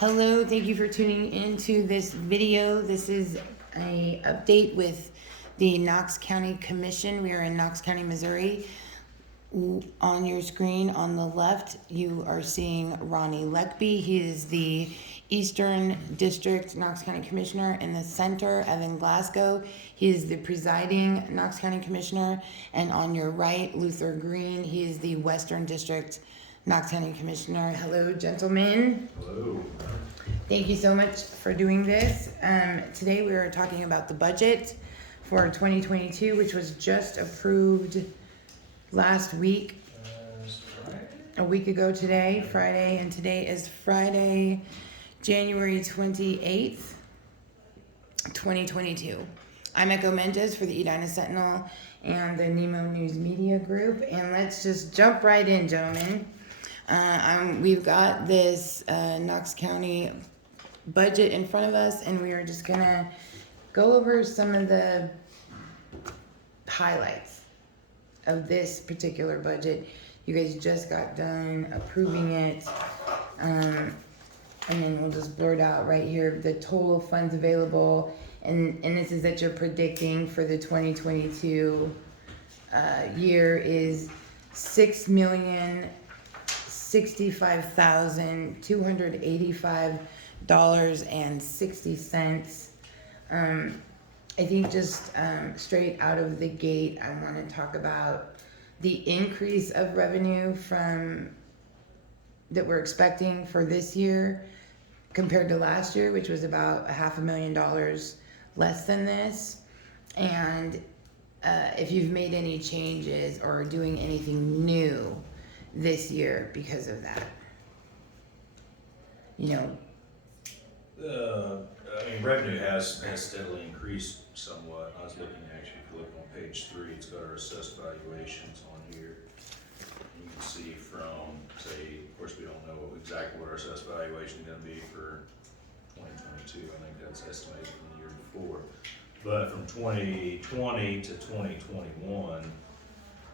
Hello, thank you for tuning into this video. This is a update with the Knox County Commission. We are in Knox County, Missouri. On your screen on the left, you are seeing Ronnie Leckby. He is the Eastern District Knox County Commissioner. In the center, Evan Glasgow. He is the presiding Knox County Commissioner. And on your right, Luther Green. He is the Western District Knox County Commissioner. Hello, gentlemen. Hello. Thank you so much for doing this. Today we are talking about the budget for 2022, which was just approved last week, a week ago today, Friday, and today is Friday, January 28th, 2022. I'm Echo Mendez for the Edina Sentinel and the Nemo News Media Group, and let's just jump right in, gentlemen. We've got this Knox County budget in front of us, and we are just gonna go over some of the highlights of this particular budget. You guys just got done approving it, and then we'll just blurt out right here the total funds available, and this is that you're predicting for the 2022 year is $6,065,285.60. I think just straight out of the gate, I want to talk about the increase of revenue that we're expecting for this year compared to last year, which was about $500,000 less than this. And if you've made any changes or are doing anything new this year because of that, Revenue has steadily increased somewhat. I was looking, actually, if you look on page 3, it's got our assessed valuations on here. You can see from, say, of course, we don't know exactly what our assessed valuation is going to be for 2022. I think that's estimated from the year before. But from 2020 to 2021,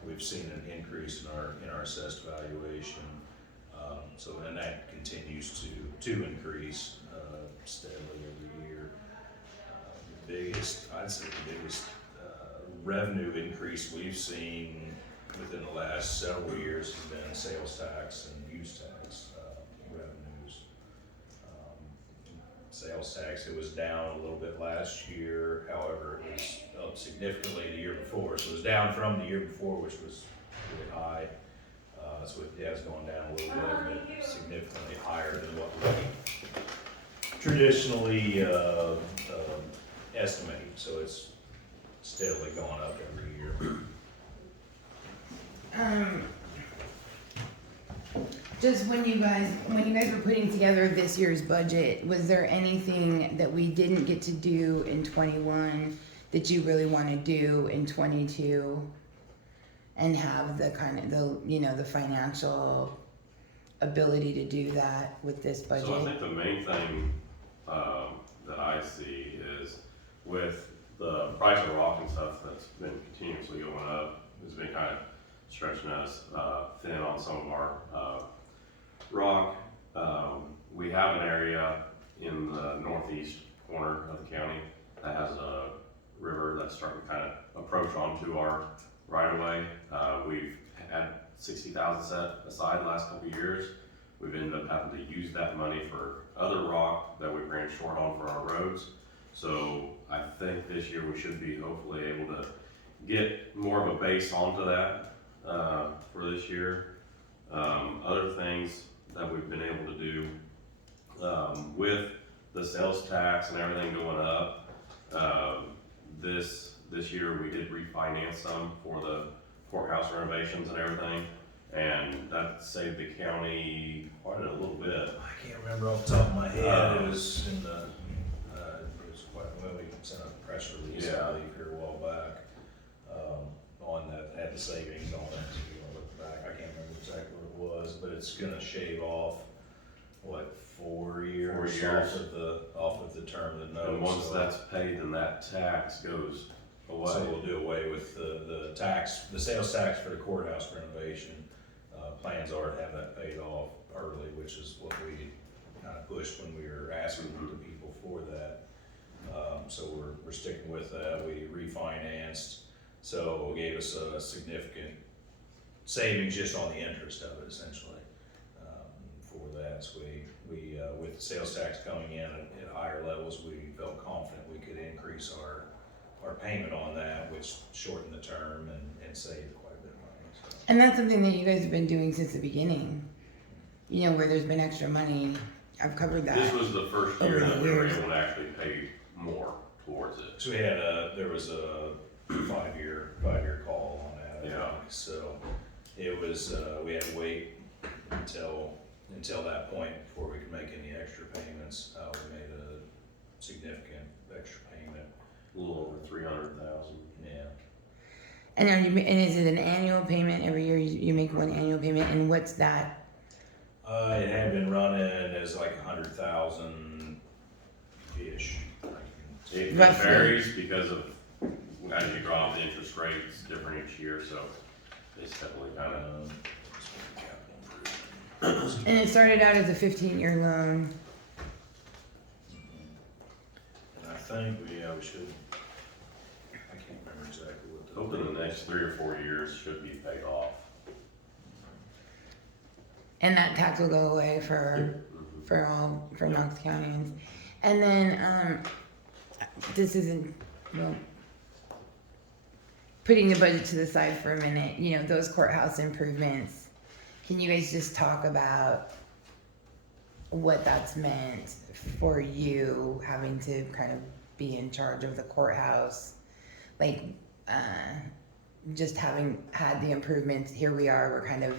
we've seen an increase in our assessed valuation. And that continues to increase steadily every year. I'd say the biggest revenue increase we've seen within the last several years has been sales tax and use tax revenues. Sales tax, it was down a little bit last year, however, it was up significantly the year before. So it was down from the year before, which was really high. So it has gone down a little bit, but significantly higher than what we traditionally estimate. So it's steadily gone up every year. Just when you guys were putting together this year's budget, was there anything that we didn't get to do in 21 that you really want to do in 22 and have the the financial ability to do that with this budget? So I think the main thing that I see is with the price of rock and stuff that's been continuously going up, has been kind of stretching us thin on some of our rock. We have an area in the northeast corner of the county that has a river that's starting to kind of approach onto our right of way. We've had 60,000 set aside the last couple of years. We've ended up having to use that money for other rock that we ran short on for our roads. So I think this year we should be hopefully able to get more of a base onto that for this year. Other things that we've been able to do with the sales tax and everything going up, this year we did refinance some for the courthouse renovations and everything, and that saved the county quite a little bit. I can't remember off the top of my head. It was in the, it was quite well. We sent a press release, I believe, here a while back on that, had the savings on it. So you want to look back, I can't remember exactly what it was, but it's going to shave off 4 years, 4 years off of the term of the note. And once that's paid, then that tax goes away. So we'll do away with the sales tax for the courthouse renovation. Plans are to have that paid off early, which is what we kind of pushed when we were asking the people for that. So we're sticking with that. We refinanced, so it gave us a significant savings just on the interest of it essentially, for that. So we with the sales tax coming in at higher levels, we felt confident we could increase our payment on that, which shortened the term and saved quite a bit of money. So. And that's something that you guys have been doing since the beginning. You know, where there's been extra money. I've covered that. This was the first year that we were able to actually pay more towards it. So we had there was a five-year call on that. I think. So it was, we had to wait until that point before we could make any extra payments. We made a significant extra payment. A little over 300,000. Yeah. And and is it an annual payment every year? You make one annual payment, and what's that? It had been running as like 100,000 ish. It Roughly. varies because of as you drop the interest rates different each year, so it's definitely kind of. And it started out as a 15-year loan. And I think we should. I can't remember exactly what the. Hoping the next 3 or 4 years should be paid off. And that tax will go away for Knox County. And then this isn't, well, putting the budget to the side for a minute, you know, those courthouse improvements, can you guys just talk about what that's meant for you having to kind of be in charge of the courthouse? Like, just having had the improvements, here we are, we're kind of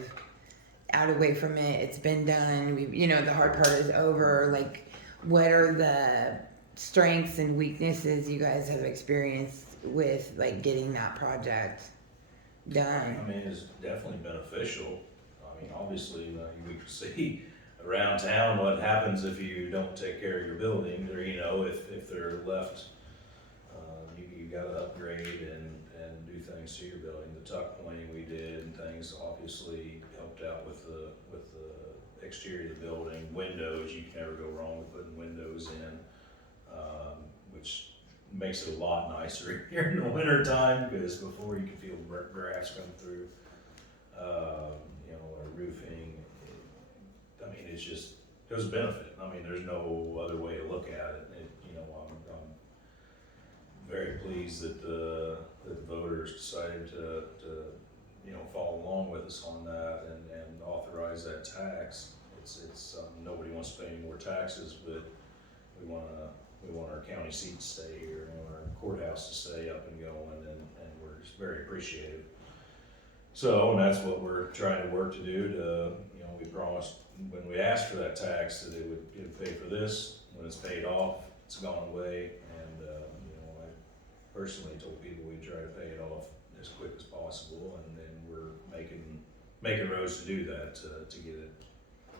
out away from it, it's been done, the hard part is over. Like, what are the strengths and weaknesses you guys have experienced with like getting that project done? I mean, it's definitely beneficial. I mean, obviously, we can see around town what happens if you don't take care of your buildings, or if they're left, you gotta upgrade and do things to your building. The tuck pointing we did and things obviously helped out with the exterior of the building. Windows, you can never go wrong with putting windows in, which makes it a lot nicer here in the winter time, because before you can feel grass come through. Or roofing. I mean, it was a benefit. I mean, there's no other way to look at it. I'm very pleased that the voters decided to follow along with us on that and authorize that tax. It's nobody wants to pay any more taxes, but we want our county seat to stay here, and our courthouse to stay up and going, and we're just very appreciative. So, and that's what we're trying to work to do we promised when we asked for that tax that it would pay for this. When it's paid off, it's gone away, and I personally told people we'd try to pay it off as quick as possible, and then we're making roads to do that, to get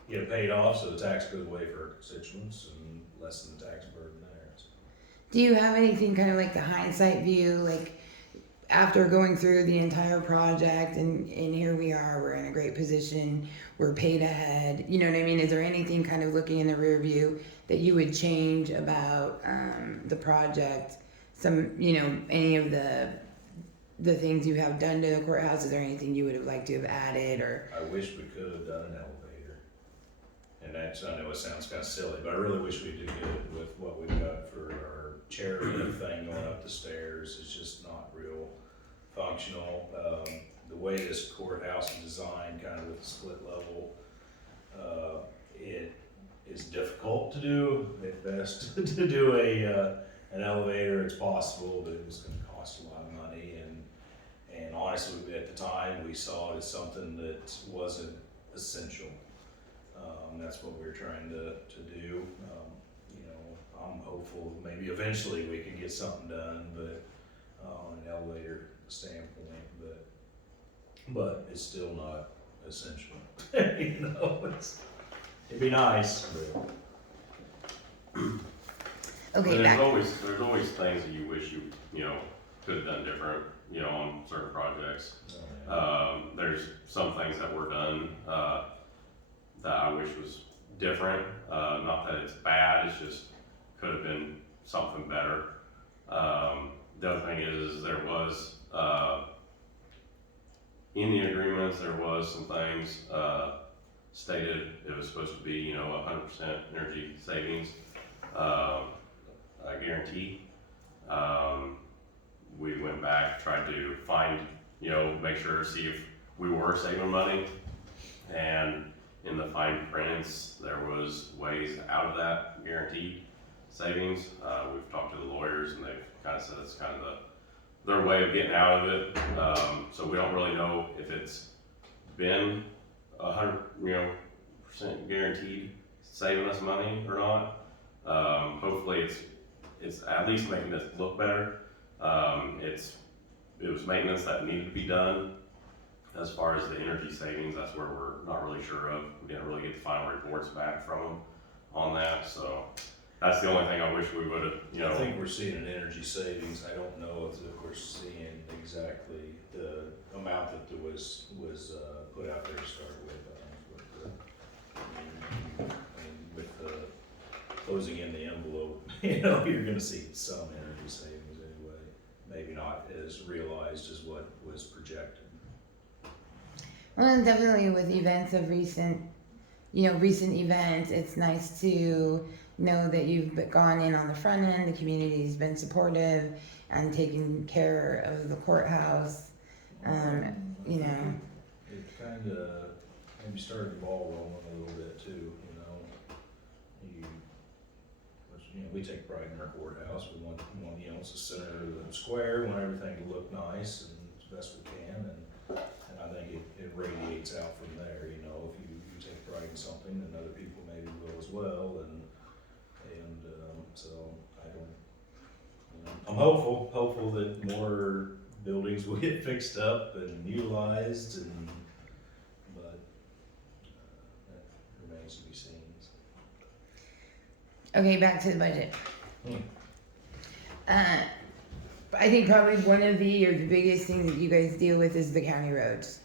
it paid off, so the tax goes away for our constituents and lessen the tax burden there. So. Do you have anything kind of like the hindsight view, like after going through the entire project and here we are, we're in a great position, we're paid ahead, you know what I mean? Is there anything kind of looking in the rear view that you would change about the project? Any of the things you have done to the courthouse, is there anything you would have liked to have added? Or I wish we could have done an elevator. And I know it sounds kind of silly, but I really wish we did good with what we've got for our chairlift thing going up the stairs. It's just not real functional. The way this courthouse is designed, kind of with the split level, it is difficult to do at best to do an elevator. It's possible, but it was going to cost a lot of money. And honestly, at the time, we saw it as something that wasn't essential. That's what we were trying to do. I'm hopeful maybe eventually we can get something done, but on an elevator standpoint, but it's still not essential. It'd be nice, but. okay, But back. there's always things that you wish you could have done different, on certain projects. Oh, yeah. There's some things that were done that I wish was different. Not that it's bad, it's just could have been something better. The other thing is there was, in the agreements, there was some things, stated it was supposed to be, 100% energy savings, guarantee. We went back, tried to find, make sure, see if we were saving money. And in the fine prints, there was ways out of that guaranteed savings. We've talked to the lawyers and they've kind of said it's kind of their way of getting out of it. So we don't really know if it's been 100% guaranteed saving us money or not. Hopefully it's at least making us look better. It was maintenance that needed to be done. As far as the energy savings, that's where we're not really sure of. We didn't really get the final reports back from them on that, so that's the only thing I wish we would have, I think we're seeing an energy savings. I don't know if we're seeing exactly the amount that was put out there to start with. With the closing in the envelope, you're gonna see some energy savings anyway. Maybe not as realized as what was projected. Well, and definitely with events of recent events, it's nice to know that you've gone in on the front end, the community's been supportive and taken care of the courthouse. It kind of maybe started the ball rolling a little bit too, we take pride in our courthouse. We want it's the center of the square. We want everything to look nice and as best we can, and I think it radiates out from there. If you take pride in something, then other people maybe will as well, and so I'm hopeful that more buildings will get fixed up and utilized, but that remains to be seen. Okay, back to the budget. I think probably one of the biggest things that you guys deal with is the county roads.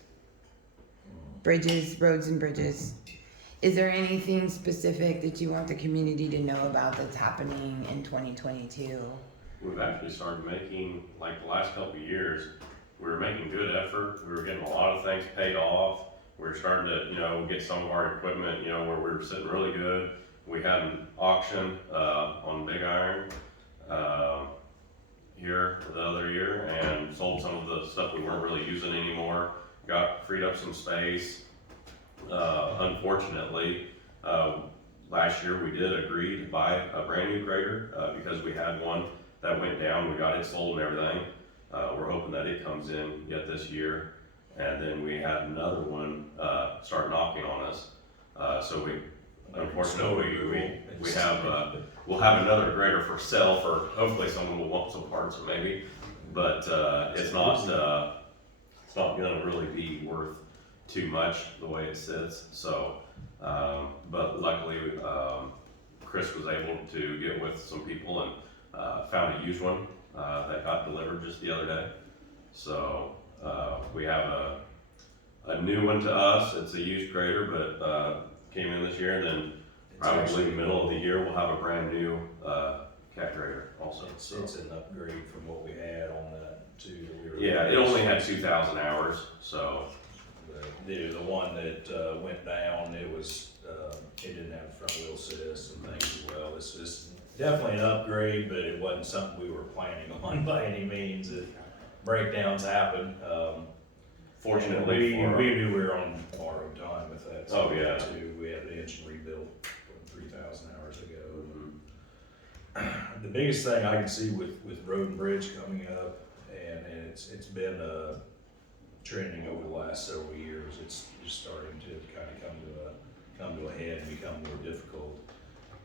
Roads and bridges. Is there anything specific that you want the community to know about that's happening in 2022? We've actually started making, like the last couple of years, we were making good effort. We were getting a lot of things paid off. We were starting to, get some of our equipment, where we were sitting really good. We had an auction on Big Iron here the other year and sold some of the stuff we weren't really using anymore. Freed up some space. Unfortunately, last year we did agree to buy a brand new grader because we had one that went down. We got it sold and everything. We're hoping that it comes in yet this year. And then we had another one start knocking on us. So unfortunately, we'll have another grader for sale for, hopefully someone will want some parts maybe, but it's not gonna really be worth too much the way it sits. So, but luckily, Chris was able to get with some people and found a used one that got delivered just the other day. So we have a new one to us. It's a used grader, but came in this year, and then probably middle of the year we'll have a brand new cat grader also. It's an upgrade from what we had on that too. Yeah, it only had 2,000 hours, so. The one that went down, it didn't have front wheel assist and things as well. It's just definitely an upgrade, but it wasn't something we were planning on by any means. Breakdowns happen. Fortunately, we knew we were on borrowed time with that. Oh yeah. Too. We had the engine rebuilt 3,000 hours ago. Mm-hmm. The biggest thing I can see with road and bridge coming up, and it's been trending over the last several years. It's just starting to kind of come to a head and become more difficult.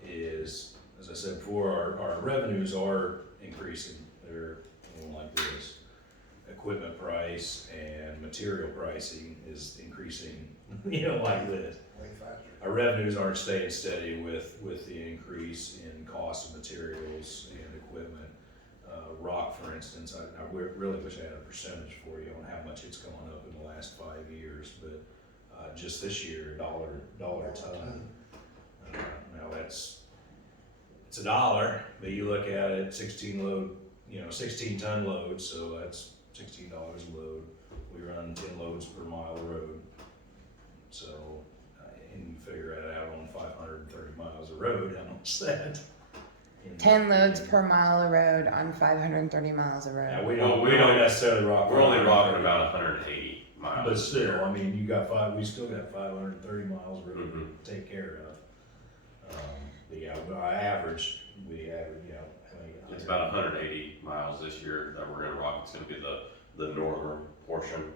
Is, as I said before, our revenues are increasing. They're like this. Equipment price and material pricing is increasing, like this. Our revenues aren't staying steady with the increase in cost of materials and equipment. Rock, for instance, I really wish I had a percentage for you on how much it's gone up in the last 5 years, but just this year, $1 a ton. it's $1, but you look at it, 16 ton load, so that's $16 a load. We run 10 loads per mile of road. So, and you figure that out on 530 miles of road, how much that? 10 loads per mile of road on 530 miles of road. Now, we don't necessarily rock. We're only rocking about 180 miles. But still, I mean, we still got 530 miles of road to take care of. But yeah, our average, you know, how many? It's about 180 miles this year that we're gonna rock. It's gonna be the northern portion,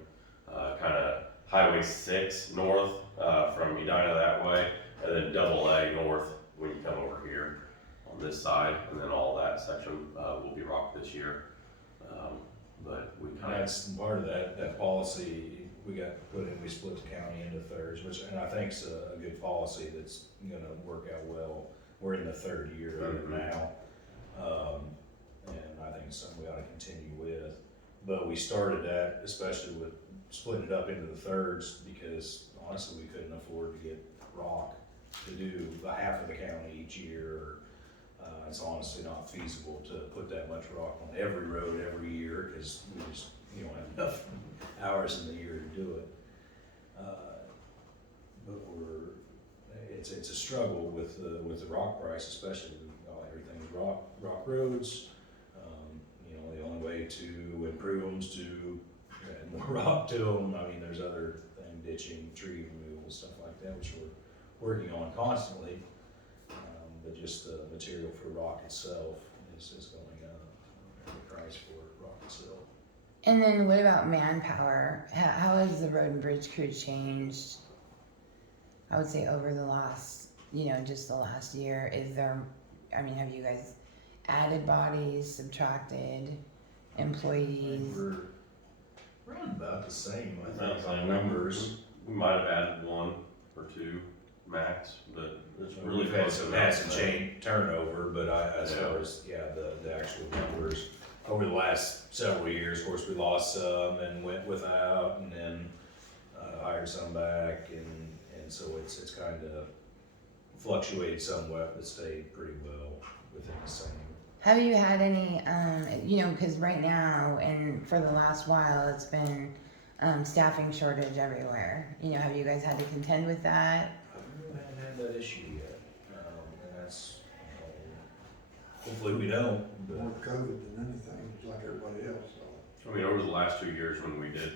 kind of Highway 6 north from Edina that way, and then Double A north when you come over here on this side, and then all that section will be rocked this year. But we kind of That's part of that policy we got put in. We split the county into thirds, and I think it's a good policy that's gonna work out well. We're in the third year of it now, and I think it's something we ought to continue with. But we started that, especially with splitting it up into the thirds, because honestly, we couldn't afford to get rock to do the half of the county each year. It's honestly not feasible to put that much rock on every road every year, because we just, you don't have enough hours in the year to do it. But it's a struggle with the rock price, especially, everything's rock roads. You know, the only way to improve them is to add more rock to them. I mean, there's other things, ditching, tree removal, stuff like that, which we're working on constantly. But just the material for rock itself is going up, the price for rock itself. And then what about manpower? How has the road and bridge crew changed? I would say over the last, just the last year. Have you guys added bodies, subtracted employees? We're on about the same, I About think, the on same. numbers. we might have added 1 or 2 max, but it's really We've had close some, to had that. some change turnover, but as far as, the actual numbers, over the last several years, of course, we lost some and went without, and then, hired some back, and so it's kind of fluctuated somewhat, but stayed pretty well within the same. Have you had any, because right now and for the last while, it's been staffing shortage everywhere. Have you guys had to contend with that? I really haven't had that issue yet, and that's, hopefully we don't, but. More COVID than anything, just like everybody else, so. I mean, over the last 2 years when we did,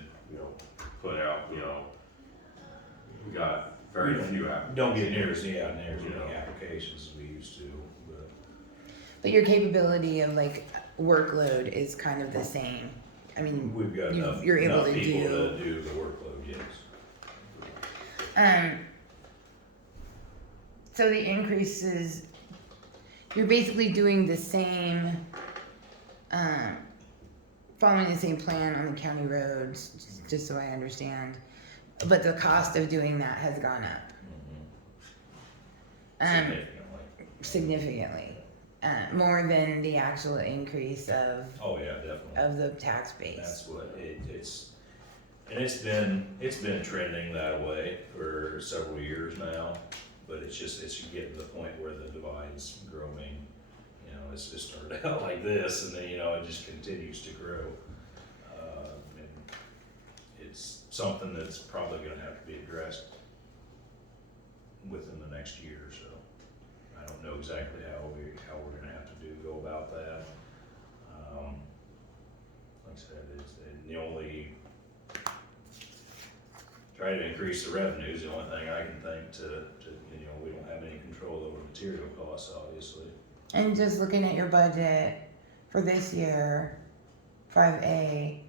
put out, we got very few applicants. Don't get near as many applications as we used to, but. But your capability of workload is kind of the same. I mean, We've got enough, you're able to people do. to do the workload, yes. So the increases, you're basically doing the same, following the same plan on the county roads, just so I understand. But the cost of doing that has gone up significantly, more than the actual increase of Oh, yeah, definitely. the tax base. That's what it's, and it's been trending that way for several years now, but it's getting to the point where the divide's growing. It's just started out like this, and then, it just continues to grow. And it's something that's probably gonna have to be addressed within the next year or so. I don't know exactly how we're gonna have to go about that. Like I said, it's the only, try to increase the revenues, the only thing I can think to, we don't have any control over material costs, obviously. And just looking at your budget for this year, 5A,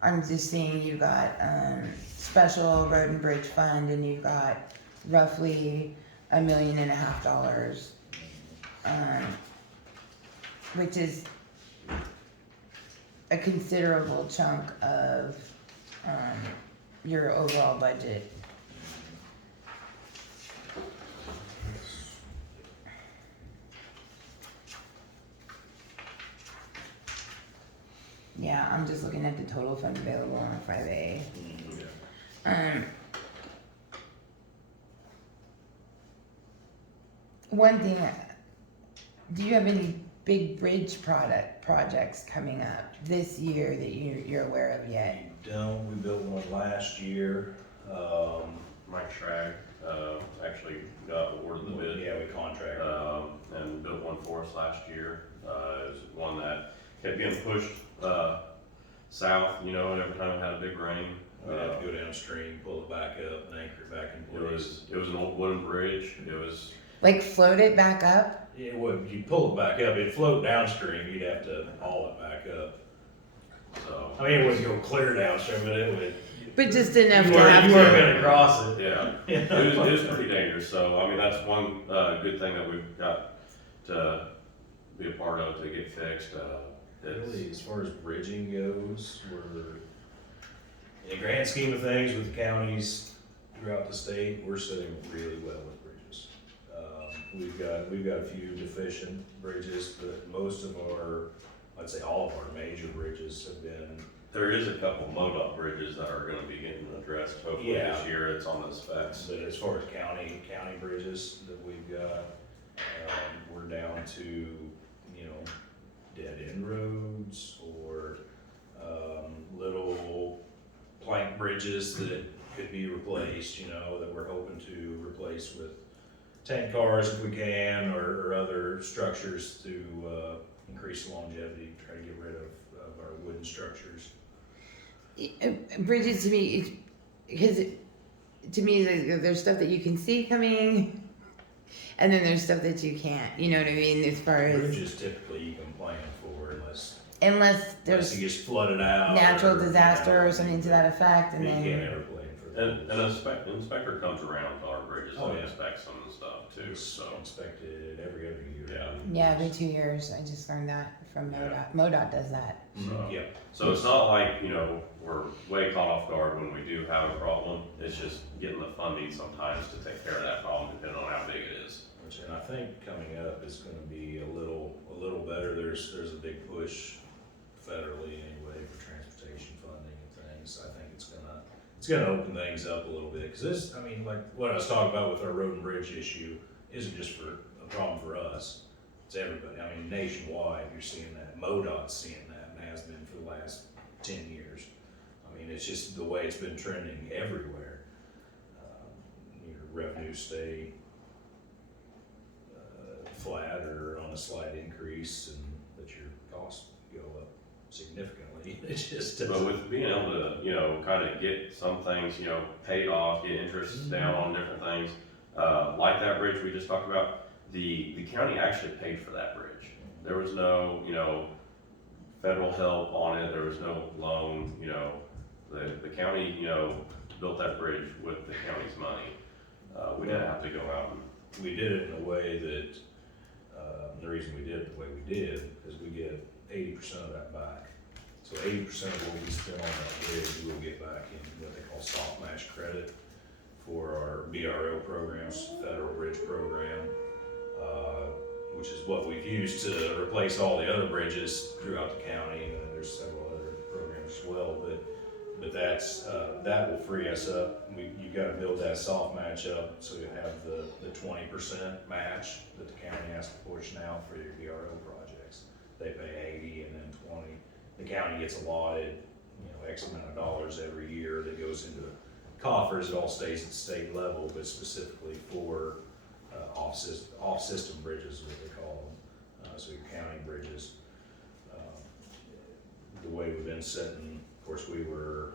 I'm just seeing you got special road and bridge fund, and you've got roughly $1.5 million, which is a considerable chunk of your overall budget. Yeah, I'm just looking at the total fund available on 5A. one thing, do you have any big bridge projects coming up this year that you're aware of yet? We don't, we built one last year, Mike Schrag, actually got awarded the bid. yeah, we contracted. And built one for us last year. It was one that kept getting pushed, south, you know, and every time it had a big rain. We'd have to go downstream, pull it back up and anchor it back in place. It was an old wooden bridge. It was, Like float it back up? Yeah, well, you pull it back up, it'd float downstream, you'd have to haul it back up. so. I mean, it wouldn't go clear downstream, but it would. But just enough You to have weren't to. gonna cross it. Yeah, it was pretty dangerous, so, I mean, that's one, good thing that we've got to be a part of to get fixed, Really, as far as bridging goes, we're, in the grand scheme of things with the counties throughout the state, we're sitting really well with bridges. We've got a few deficient bridges, but most of our, I'd say all of our major bridges have been. there is a couple MoDOT bridges that are gonna be getting addressed, hopefully Yeah. this year, it's on the specs. But as far as county bridges that we've got, we're down to, you know, dead end roads or, little plank bridges that could be replaced, you know, that we're hoping to replace with tank cars if we can, or other structures to, increase the longevity, try to get rid of our wooden structures. Bridges to me, because to me, there's stuff that you can see coming, and then there's stuff that you can't. You know what I mean? As far as Bridges typically you can plan for unless unless there's it gets flooded out. natural or, disaster you know, or something to that effect, and You can't then ever plan for And those. an inspector comes around to our bridges Oh, and yeah. inspects them and stuff too, It's so. inspected every other year. yeah, every 2 years. I just learned that from MoDOT. MoDOT does that. Mhm, Yep. So it's not like, you know, we're way caught off guard when we do have a problem, it's just getting the funding sometimes to take care of that problem, depending on how big it is. And I think coming up is gonna be a little better. There's a big push federally anyway for transportation funding and things. I think it's gonna open things up a little bit. Cause this, I mean, like what I was talking about with our road and bridge issue isn't just for a problem for us. It's everybody. I mean, nationwide, you're seeing that. MoDOT's seeing that and has been for the last 10 years. I mean, it's just the way it's been trending everywhere. Your revenues stay flat or on a slight increase, and that your costs go up significantly. It's just But with being able to, you know, kind of get some things, you know, paid off, get interest down on different things, like that bridge we just talked about, the county actually paid for that bridge. There was no, you know, federal help on it, there was no loan, you know, the county, you know, built that bridge with the county's money. We didn't have to go out and, we did it in a way that, the reason we did it the way we did is we get 80% of that back. So 80% of what we spend on that bridge, we'll get back in what they call soft match credit for our BRO programs, federal bridge program, which is what we've used to replace all the other bridges throughout the county. And there's several other programs as well, but that's, that will free us up. You gotta build that soft match up, so you have the 20% match that the county has to push now for your BRO projects. They pay 80 and then 20. The county gets allotted, you know, X amount of dollars every year that goes into coffers. It all stays at state level, but specifically for, off-system bridges is what they call them. So your county bridges. The way we've been setting, of course, we were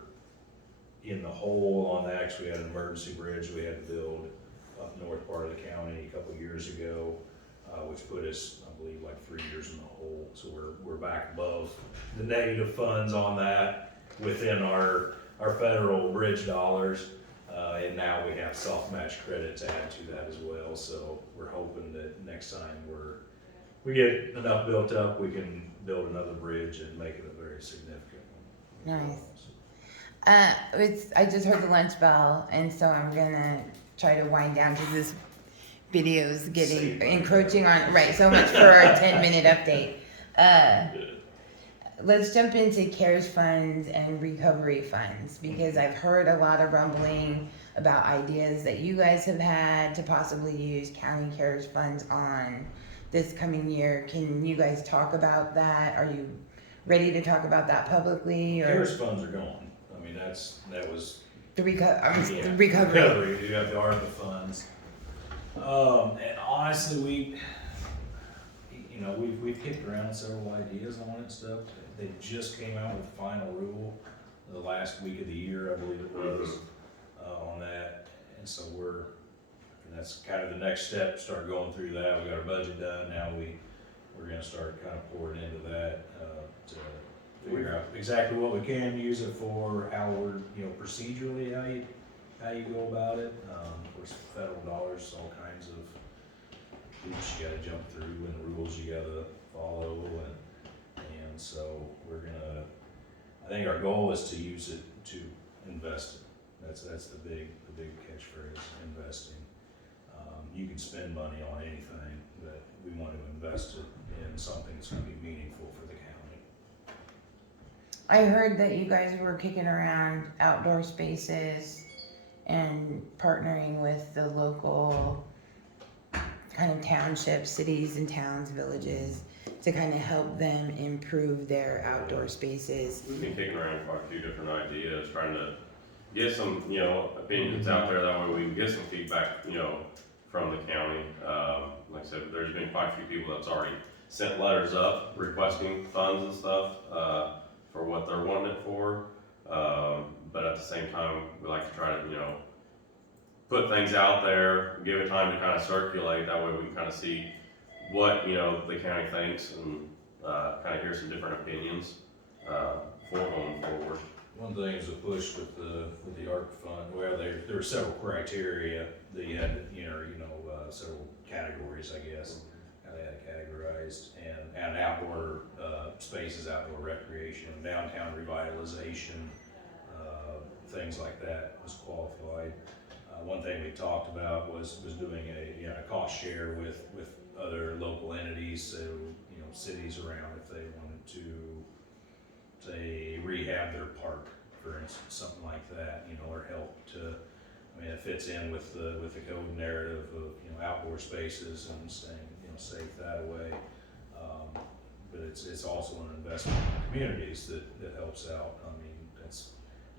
in the hole on that, 'cause we had an emergency bridge we had to build up north part of the county a couple years ago, which put us, I believe, like 3 years in the hole. So we're back above the negative funds on that within our federal bridge dollars. And now we have soft match credit to add to that as well. So we're hoping that next time we get enough built up, we can build another bridge and make it a very significant one. Nice. I just heard the lunch bell, and so I'm gonna try to wind down because this video's getting encroaching on. Right, so much for our 10-minute update. let's jump into CARES funds and recovery funds, because I've heard a lot of rumbling about ideas that you guys have had to possibly use county CARES funds on this coming year. Can you guys talk about that? Are you ready to talk about that publicly, or CARES funds are gone. I mean, that was. the Yeah, recovery? You have the ARPA funds. And honestly, we've kicked around several ideas on it and stuff. They just came out with the final rule the last week of the year, I believe it was, on that. And so that's kind of the next step, start going through that. We got our budget done, now we're gonna start kind of pouring into that, to figure out exactly what we can use it for, how we're, procedurally, how you go about it. Of course, federal dollars, all kinds of hoops you gotta jump through and rules you gotta follow, and so I think our goal is to use it to invest it. That's the big catchphrase, investing. You can spend money on anything, but we want to invest it in something that's gonna be meaningful for the county. I heard that you guys were kicking around outdoor spaces and partnering with the local kind of townships, cities and towns, villages, to kind of help them improve their outdoor spaces. We've been kicking around quite a few different ideas, trying to get some, opinions out there. That way we can get some feedback, from the county. Like I said, there's been quite a few people that's already sent letters up requesting funds and stuff, for what they're wanting it for. But at the same time, we like to try to, put things out there, give it time to kind of circulate. That way we can kind of see what, the county thinks, and kind of hear some different opinions, for going forward. One thing is a push with the ARP fund. Well, there were several criteria that you had, several categories, I guess, how they had it categorized, and outdoor spaces, outdoor recreation, downtown revitalization, things like that was qualified. One thing we talked about was doing a cost share with other local entities, so cities around, if they wanted to, say, rehab their park, for instance, something like that, or help to. I mean, it fits in with the code narrative of outdoor spaces and staying safe that way. But it's also an investment in communities that helps out. I mean,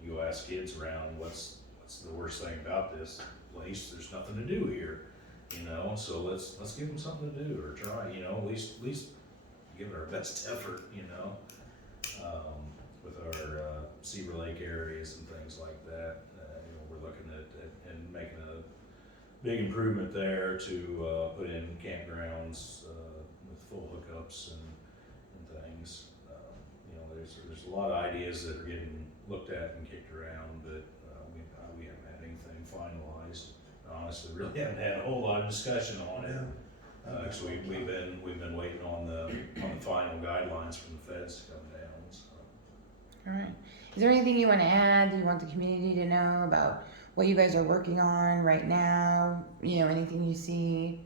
you go ask kids around what's the worst thing about this place. There's nothing to do here, so let's give them something to do, or try, at least give it our best effort, with our Cedar Lake areas and things like that. We're looking at and making a big improvement there to put in campgrounds with full hookups and things. There's a lot of ideas that are getting looked at and kicked around, but we haven't had anything finalized. Honestly, really haven't had a whole lot of discussion on it. Because we've been waiting on the final guidelines from the feds to come down. So. All right. Is there anything you want to add? Do you want the community to know about what you guys are working on right now? Anything you see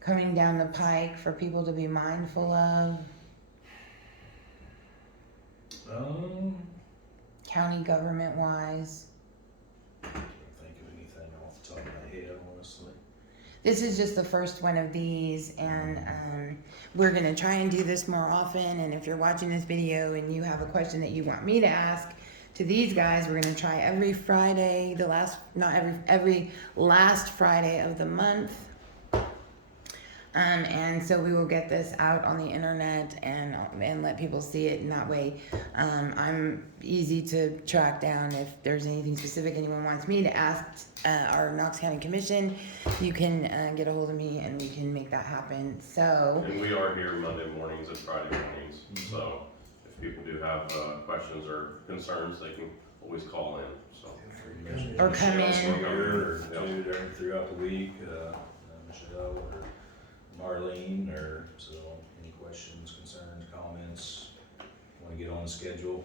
coming down the pike for people to be mindful of? County government wise. I can't think of anything off the top of my head, honestly. This is just the first one of these, and we're going to try and do this more often. And if you're watching this video and you have a question that you want me to ask to these guys, we're going to try every Friday, every last Friday of the month. And so we will get this out on the internet and let people see it in that way. I'm easy to track down. If there's anything specific anyone wants me to ask our Knox County Commission, you can get a hold of me and we can make that happen. So. And we are here Monday mornings and Friday mornings. So if people do have questions or concerns, they can always call in. So. Or come in. Or throughout the week, Michelle or Marlene, so any questions, concerns, comments, want to get on the schedule,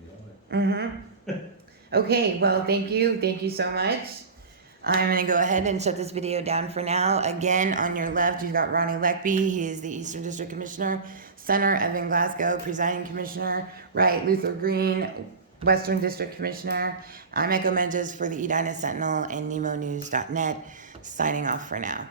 get on it. Okay, well, thank you so much. I'm going to go ahead and shut this video down for now. Again, on your left, you've got Ronnie Leckby. He is the Eastern District Commissioner. Center, Evan Glasgow, Presiding Commissioner. Right, Luther Green, Western District Commissioner. I'm Echo Menges for the Edina Sentinel and NemoNews.net, signing off for now.